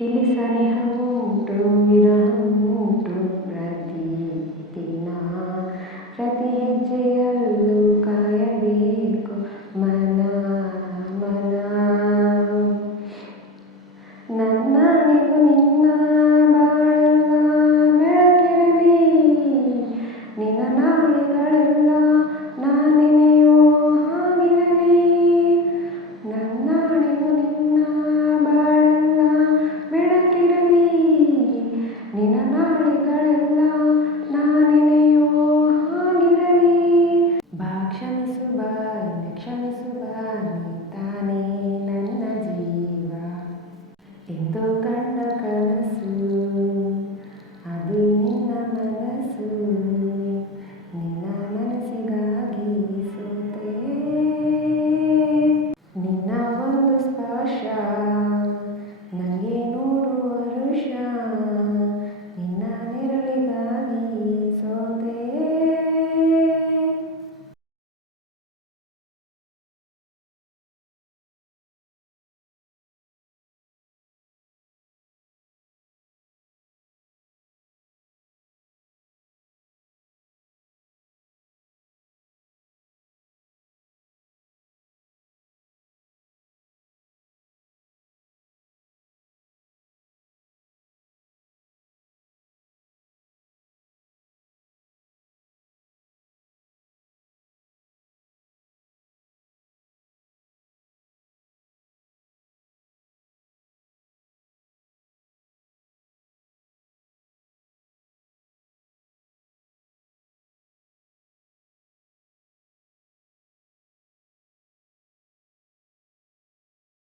ಇಲ್ಲಿ ಸನೇಹ ಉಂಟು ವಿರಹ ಉಂಟು ಪ್ರತಿ ದಿನ ಪ್ರತಿ ಹೆಜ್ಜೆಯಲ್ಲೂ ಕಾಯಬೇಕು ಮನ ಮನ ನನ್ನ